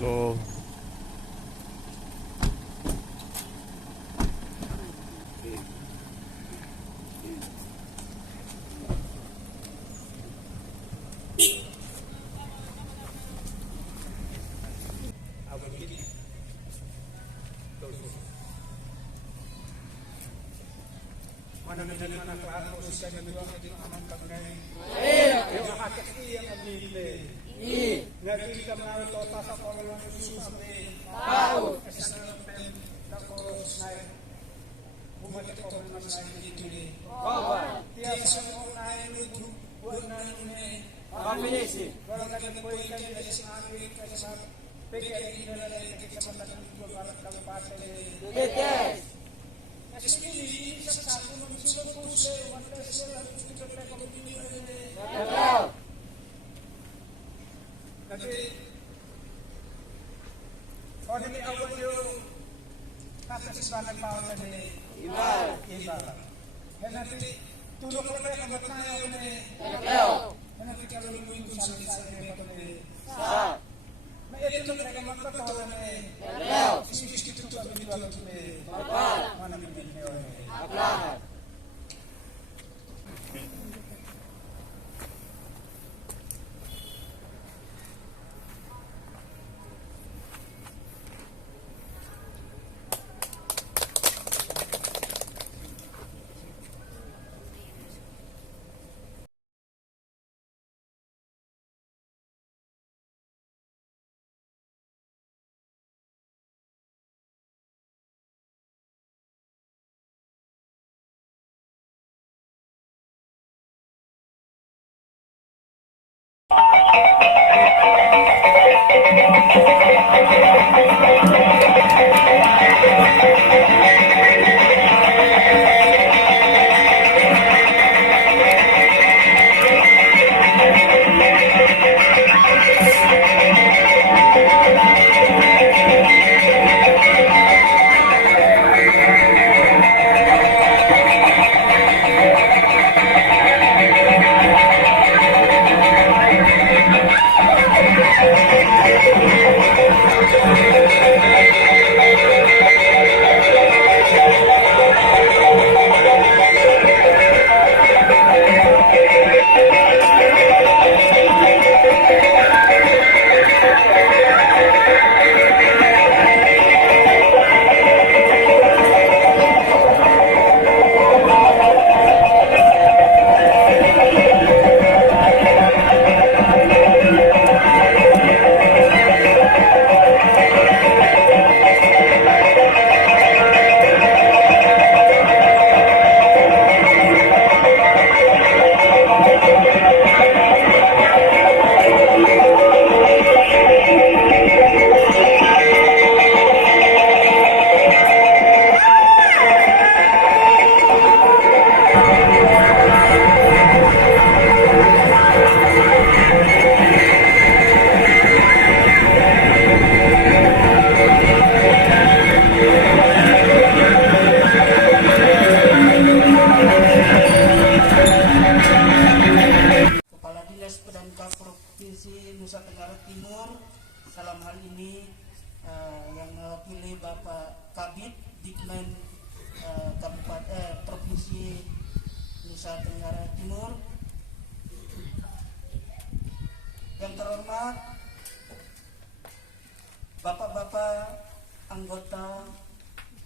Oh. Mana menjadi anak lahat usia ng luwang at aman kagnay. Yung hakas iyang abili. Nagkita na ito sa pangalan ng Jesus ni Pao. Kasi sa natin na koros na bumalik ko ng mga dito ni Tiya sa mga unahin ito. Buwan na ni Pamilisi. Walang nagagpoy kami na sa amin kasi sa pagkain na lang sa mga nagagpoy para kalapatan ni Kasi hindi sa sako ng sulat po sa'yo, mata sila, gusto ka tayo kapatid ni Kasi, o nili awan yung kasasibanan pa ako ni Iba. Kaya natin, tulog lang tayo kabat na yun ni Kaya natin kaluluin kung saan ito ni ito lang tayo magpatawa ni Sige ito kami ito ni mana namin yun Provinsi Nusa Tenggara Timur dalam hal ini yang mewakili Bapak Kabid Dikmen Provinsi Nusa Tenggara Timur, yang terhormat Bapak-bapak anggota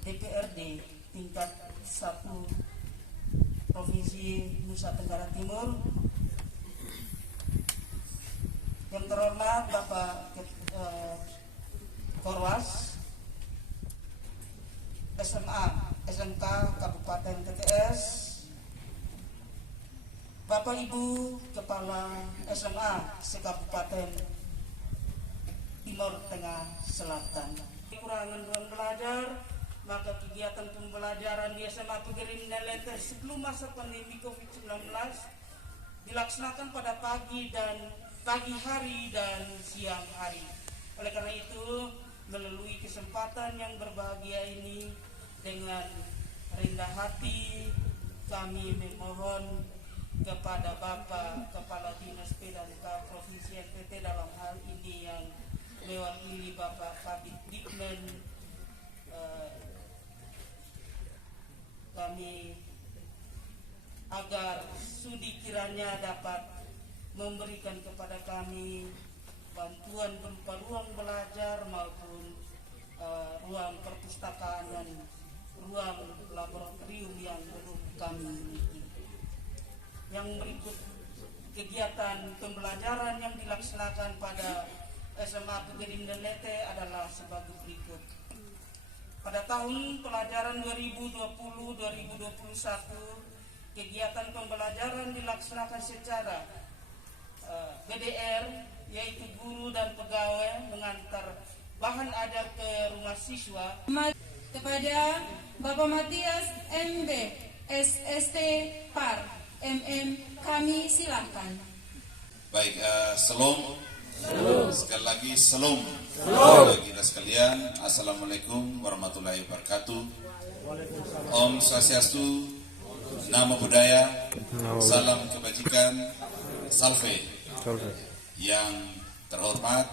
DPRD tingkat 1 Provinsi Nusa Tenggara Timur, yang terhormat Bapak Korwas SMA SMK Kabupaten TTS, Bapak Ibu Kepala SMA se-Kabupaten Timur Tengah Selatan. Kekurangan ruang belajar, maka kegiatan pembelajaran di SMA Pegerim dan Lenter sebelum masa pandemi COVID-19 dilaksanakan pada pagi hari dan siang hari. Oleh karena itu, melalui kesempatan yang berbahagia ini, dengan rendah hati kami memohon kepada Bapak Kepala Dinas PDK Provinsi NTT dalam hal ini yang mewakili Bapak Kabid Dikmen, kami agar Sudi kiranya dapat memberikan kepada kami bantuan berupa ruang belajar maupun ruang perpustakaan dan ruang laboratorium yang belum kami miliki. Yang berikut kegiatan pembelajaran yang dilaksanakan pada SMA Pegerindan Lete adalah sebagai berikut. Pada tahun pelajaran 2020-2021, kegiatan pembelajaran dilaksanakan secara BDR, yaitu guru dan pegawai mengantar bahan ajar ke rumah siswa. Kepada Bapak Matias MB, SST PAR, MM, kami silakan. Baik, salam. Sekali lagi salam. Bagi kita sekalian, assalamualaikum warahmatullahi wabarakatuh. Om Swastiastu, Namo Buddhaya, salam kebajikan, salve. Yang terhormat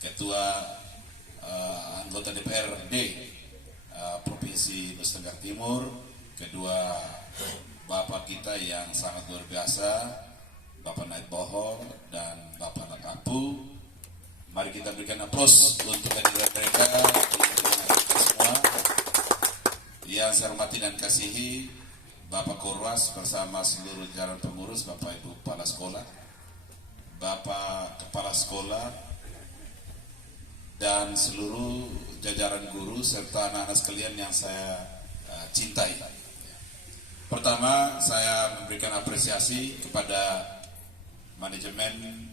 Ketua anggota DPRD Provinsi Nusa Tenggara Timur, kedua Bapak kita yang sangat luar biasa, Bapak Naib Bohor dan Bapak Nakapu. Mari kita berikan aplaus untuk kehadiran mereka semua. Yang saya hormati dan kasihi Bapak Korwas bersama seluruh jajaran pengurus, Bapak Ibu Kepala Sekolah, Bapak Kepala Sekolah, dan seluruh jajaran guru serta anak-anak sekalian yang saya cintai. Pertama, saya memberikan apresiasi kepada manajemen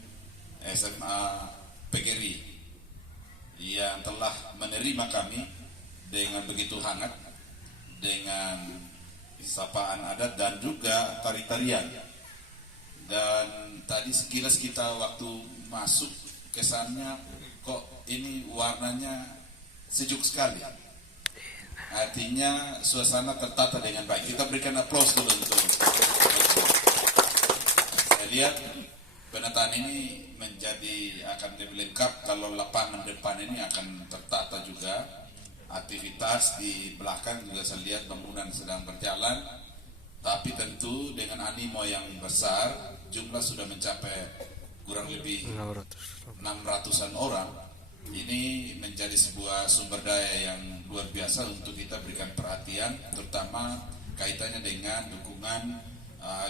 SMA PGRI yang telah menerima kami dengan begitu hangat, dengan sapaan adat dan juga tari-tarian. Dan tadi sekilas kita waktu masuk, kesannya kok ini warnanya sejuk sekali. Artinya suasana tertata dengan baik. Kita berikan aplaus dulu untuk saya lihat penataan ini akan lebih lengkap kalau lapangan depan ini akan tertata juga. Aktivitas di belakang juga saya lihat bangunan sedang berjalan. Tapi tentu dengan animo yang besar, jumlah sudah mencapai kurang lebih 600-an orang. Ini menjadi sebuah sumber daya yang luar biasa untuk kita berikan perhatian, terutama kaitannya dengan dukungan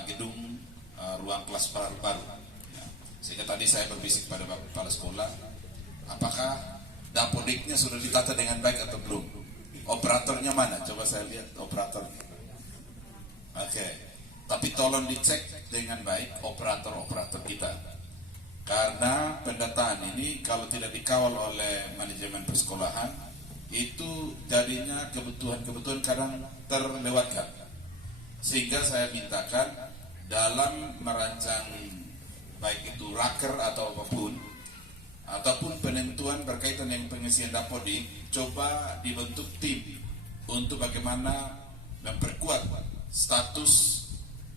gedung ruang kelas baru. Ya. Sehingga tadi saya berbisik pada Bapak Kepala Sekolah, apakah dapodiknya sudah ditata dengan baik atau belum? Operatornya mana? Coba saya lihat operatornya. Oke. Tapi tolong dicek dengan baik operator-operator kita. Karena pendataan ini kalau tidak dikawal oleh manajemen persekolahan, itu jadinya kebutuhan-kebutuhan kadang terlewatkan. Sehingga saya mintakan dalam merancang baik itu raker atau apapun penentuan berkaitan dengan pengisian dapodik, coba dibentuk tim untuk bagaimana memperkuat status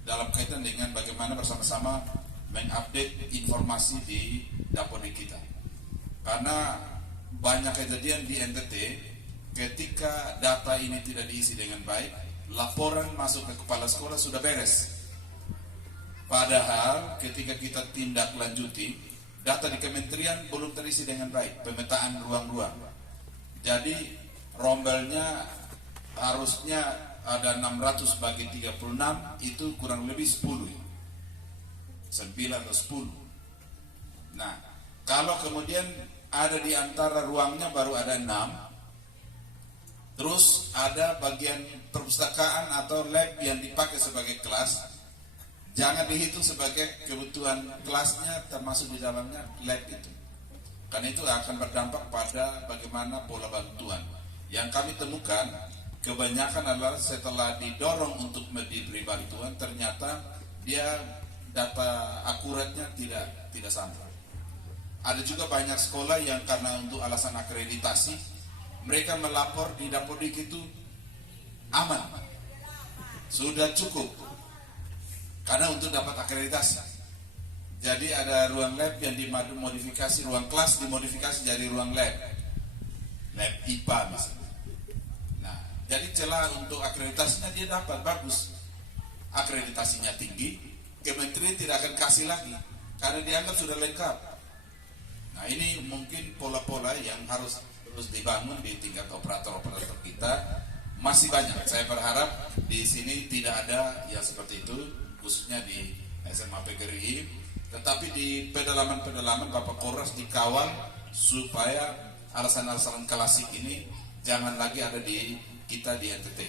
dalam kaitan dengan bagaimana bersama-sama mengupdate informasi di dapodik kita. Karena banyak kejadian di NTT ketika data ini tidak diisi dengan baik, laporan masuk ke kepala sekolah sudah beres. Padahal ketika kita tindak lanjuti, data di kementerian belum terisi dengan baik, pemetaan ruang-ruang. Jadi rombelnya harusnya ada 600 bagi 36, itu kurang lebih 10. 9 atau 10. Nah, kalau kemudian ada di antara ruangnya baru ada 6, terus ada bagian perpustakaan atau lab yang dipakai sebagai kelas, jangan dihitung sebagai kebutuhan kelasnya termasuk di dalamnya lab itu. Karena itu akan berdampak pada bagaimana pola bantuan. Yang kami temukan kebanyakan adalah setelah didorong untuk diberi bantuan, ternyata dia data akuratnya tidak sama. Ada juga banyak sekolah yang karena untuk alasan akreditasi, mereka melapor di dapodik itu aman, sudah cukup karena untuk dapat akreditasi. Jadi ada ruang lab yang dimodifikasi, ruang kelas dimodifikasi jadi ruang lab IPA misalnya. Nah, jadi celah untuk akreditasinya dia dapat bagus, akreditasinya tinggi, kementerian tidak akan kasih lagi karena dianggap sudah lengkap. Nah, ini mungkin pola-pola yang harus terus dibangun di tingkat operator-operator kita. Masih banyak. Saya berharap di sini tidak ada yang seperti itu, khususnya di SMA PGRI. Tetapi di pedalaman-pedalaman Bapak Korras dikawal supaya alasan-alasan klasik ini jangan lagi ada di kita di NTT.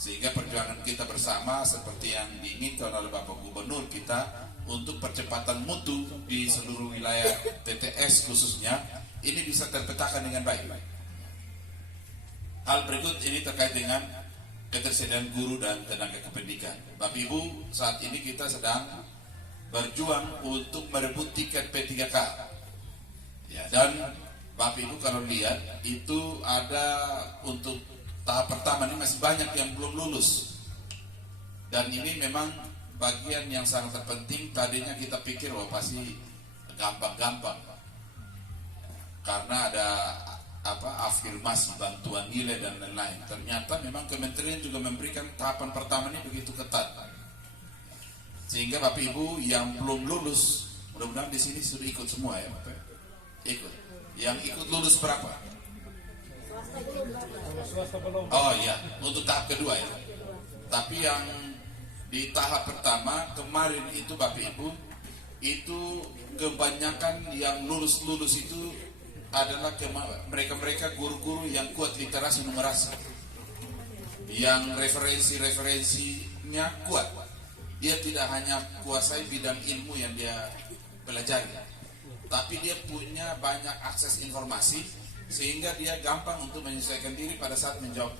Sehingga perjuangan kita bersama seperti yang diinginkan oleh Bapak Gubernur kita untuk percepatan mutu di seluruh wilayah TTS khususnya ini bisa terpetakan dengan baik. Hal berikut ini terkait dengan ketersediaan guru dan tenaga kependidikan. Bapak Ibu, saat ini kita sedang berjuang untuk merebut tiket P3K. Ya, dan Bapak Ibu kalau lihat itu ada untuk tahap pertama ini masih banyak yang belum lulus. Dan ini memang bagian yang sangat penting. Tadinya kita pikir pasti gampang-gampang. Karena ada afirmasi, bantuan nilai dan lain-lain. Ternyata memang kementerian juga memberikan tahapan pertama ini begitu ketat. Sehingga Bapak Ibu yang belum lulus, mudah-mudahan di sini sudah ikut semua ya, Bapak. Ikut. Yang ikut lulus berapa? Oh iya, untuk tahap kedua ya. Tapi yang di tahap pertama kemarin itu Bapak Ibu, itu kebanyakan yang lulus-lulus itu adalah mereka-mereka guru-guru yang kuat literasi numerasi, yang referensinya kuat. Dia tidak hanya kuasai bidang ilmu yang dia pelajari, tapi dia punya banyak akses informasi sehingga dia gampang untuk menyesuaikan diri pada saat menjawab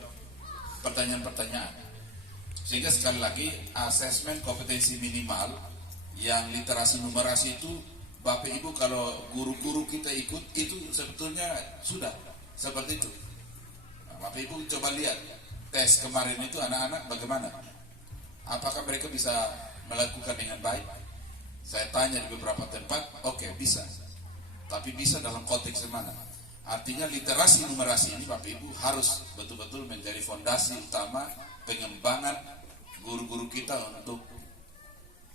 pertanyaan-pertanyaan. Sehingga sekali lagi asesmen kompetensi minimal yang literasi numerasi itu Bapak Ibu kalau guru-guru kita ikut itu sebetulnya sudah seperti itu. Nah, Bapak Ibu coba lihat tes kemarin itu anak-anak bagaimana? Apakah mereka bisa melakukan dengan baik? Saya tanya di beberapa tempat, oke, bisa. Tapi bisa dalam konteks mana? Artinya literasi numerasi ini Bapak Ibu harus betul-betul menjadi fondasi utama pengembangan guru-guru kita untuk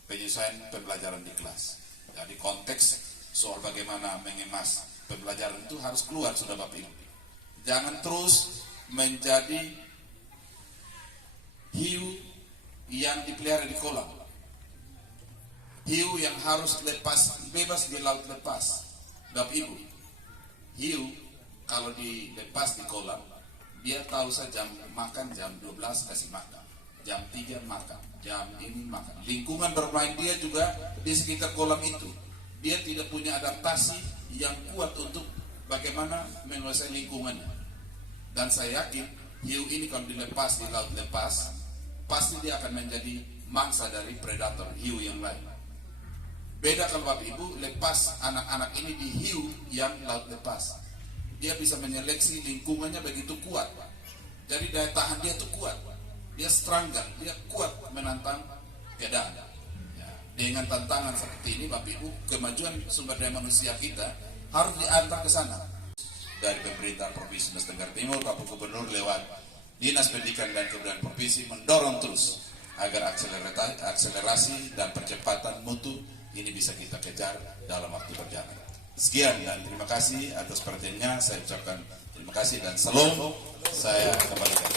penyesuaian pembelajaran di kelas. Jadi konteks soal bagaimana mengemas pembelajaran itu harus keluar sudah Bapak Ibu. Jangan terus menjadi hiu yang dipelihara di kolam, hiu yang harus bebas di laut lepas. Bapak Ibu, hiu kalau dilepas di kolam, dia tahu saja makan jam 12 kasih makan, jam 3 makan, jam ini makan. Lingkungan bermain dia juga di sekitar kolam itu. Dia tidak punya adaptasi yang kuat untuk bagaimana menguasai lingkungannya. Dan saya yakin hiu ini kalau dilepas di laut lepas, pasti dia akan menjadi mangsa dari predator hiu yang lain. Beda kalau Bapak Ibu lepas anak-anak ini di hiu yang laut lepas, dia bisa menyeleksi lingkungannya begitu kuat. Jadi daya tahan dia tuh kuat, dia stronger, dia kuat menantang keadaan. Ya, dengan tantangan seperti ini Bapak Ibu, kemajuan sumber daya manusia kita harus diantar ke sana. Dari pemerintah Provinsi Nusa Tenggara Timur, Bapak Gubernur lewat Dinas Pendidikan dan Kebudayaan Provinsi mendorong terus agar akselerasi dan percepatan mutu ini bisa kita kejar dalam waktu berjalan. Sekian dan terima kasih atas perhatiannya. Saya ucapkan terima kasih dan salam. Saya kembalikan.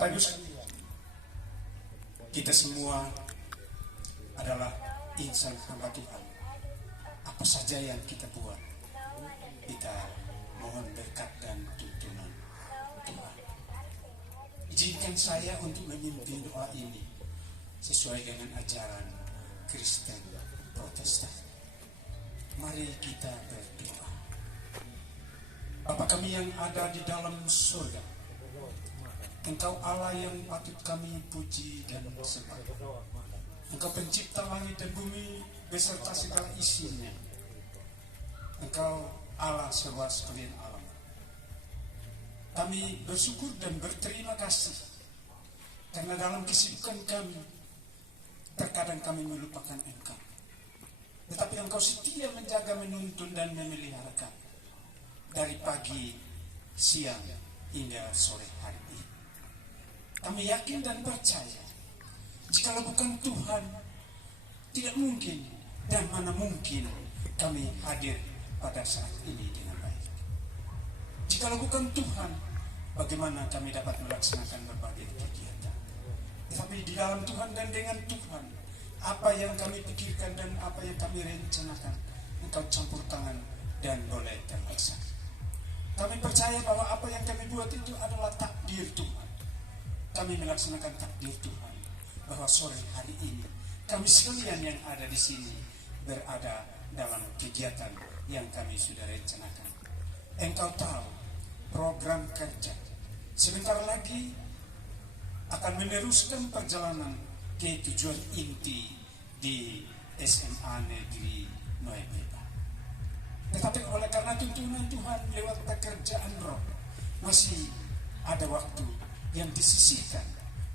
Bapak Ibu sekalian, kita semua adalah insan hamba Tuhan. Apa saja yang kita buat, kita mohon berkat dan tuntunan Tuhan. Izinkan saya untuk memimpin doa ini sesuai dengan ajaran Kristen Protestan. Mari kita berdoa. Bapa kami yang ada di dalam surga, Engkau Allah yang patut kami puji dan sembah. Engkau pencipta langit dan bumi beserta segala isinya. Engkau Allah serba sekalian alam. Kami bersyukur dan berterima kasih karena dalam kesibukan kami terkadang kami melupakan Engkau. Tetapi Engkau setia menjaga, menuntun dan memelihara kami dari pagi, siang hingga sore hari ini. Kami yakin dan percaya, jikalau bukan Tuhan, tidak mungkin dan mana mungkin kami hadir pada saat ini dengan baik. Jikalau bukan Tuhan, bagaimana kami dapat melaksanakan berbagai kegiatan? Tetapi di dalam Tuhan dan dengan Tuhan, apa yang kami pikirkan dan apa yang kami rencanakan, Engkau campur tangan dan boleh terlaksana. Kami percaya bahwa apa yang kami buat itu adalah takdir Tuhan. Kami melaksanakan takdir Tuhan, bahwa sore hari ini kami sekalian yang ada di sini berada dalam kegiatan yang kami sudah rencanakan. Engkau tahu program kerja sebentar lagi akan meneruskan perjalanan ke tujuan inti di SMA Negeri Noebeba. Tetapi oleh karena tuntunan Tuhan lewat pekerjaan roh, masih ada waktu yang disisihkan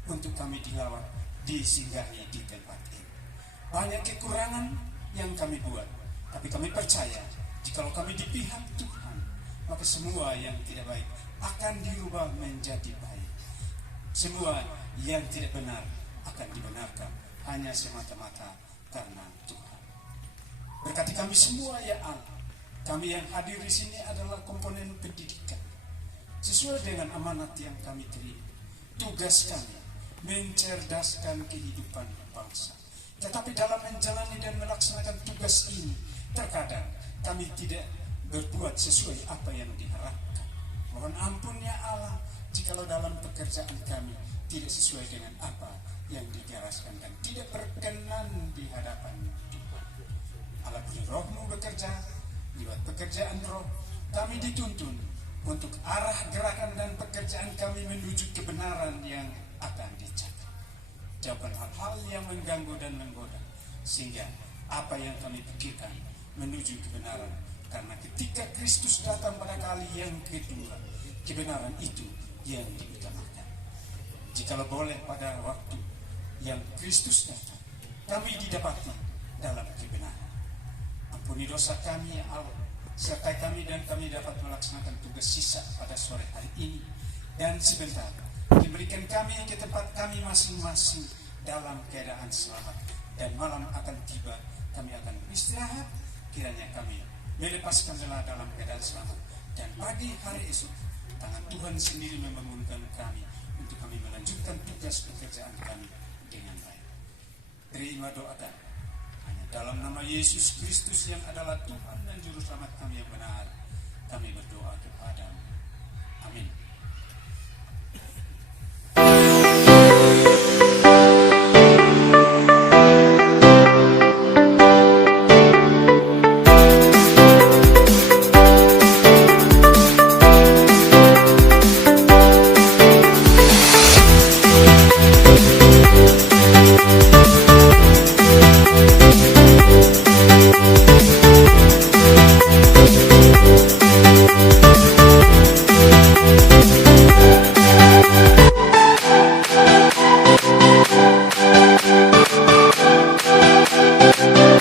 untuk kami dilawat, disinggahi di tempat ini. Banyak kekurangan yang kami buat, tapi kami percaya jikalau kami di pihak Tuhan, maka semua yang tidak baik akan dirubah menjadi baik. Semua yang tidak benar akan dibenarkan hanya semata-mata karena Tuhan. Berkati kami semua ya Allah. Kami yang hadir di sini adalah komponen pendidikan. Sesuai dengan amanat yang kami terima, tugas kami mencerdaskan kehidupan bangsa. Tetapi dalam menjalani dan melaksanakan tugas ini, terkadang kami tidak berbuat sesuai apa yang diharapkan. Mohon ampun ya Allah, jikalau dalam pekerjaan kami tidak sesuai dengan apa yang digariskan dan tidak berkenan di hadapan Tuhan. Allah beri roh-Mu bekerja, lewat pekerjaan roh, kami dituntun untuk arah gerakan dan pekerjaan kami menuju kebenaran yang akan dicapai. Jauhkan hal-hal yang mengganggu dan menggoda, sehingga apa yang kami pikirkan menuju kebenaran. Karena ketika Kristus datang pada kali yang kedua, kebenaran itu yang diutamakan. Jikalau boleh pada waktu yang Kristus datang, kami didapati dalam kebenaran. Ampuni dosa kami ya Allah, sertai kami dan kami dapat melaksanakan tugas sisa pada sore hari ini. Dan sebentar, diberikan kami ke tempat kami masing-masing dalam keadaan selamat. Dan malam akan tiba, kami akan beristirahat. Kiranya kami melepaskan lelah dalam keadaan selamat. Dan pagi hari esok, tangan Tuhan sendiri membangunkan kami untuk kami melanjutkan tugas pekerjaan kami dengan baik. Terima doa kami. Hanya dalam nama Yesus Kristus yang adalah Tuhan dan Juru Selamat kami yang benar, kami berdoa kepada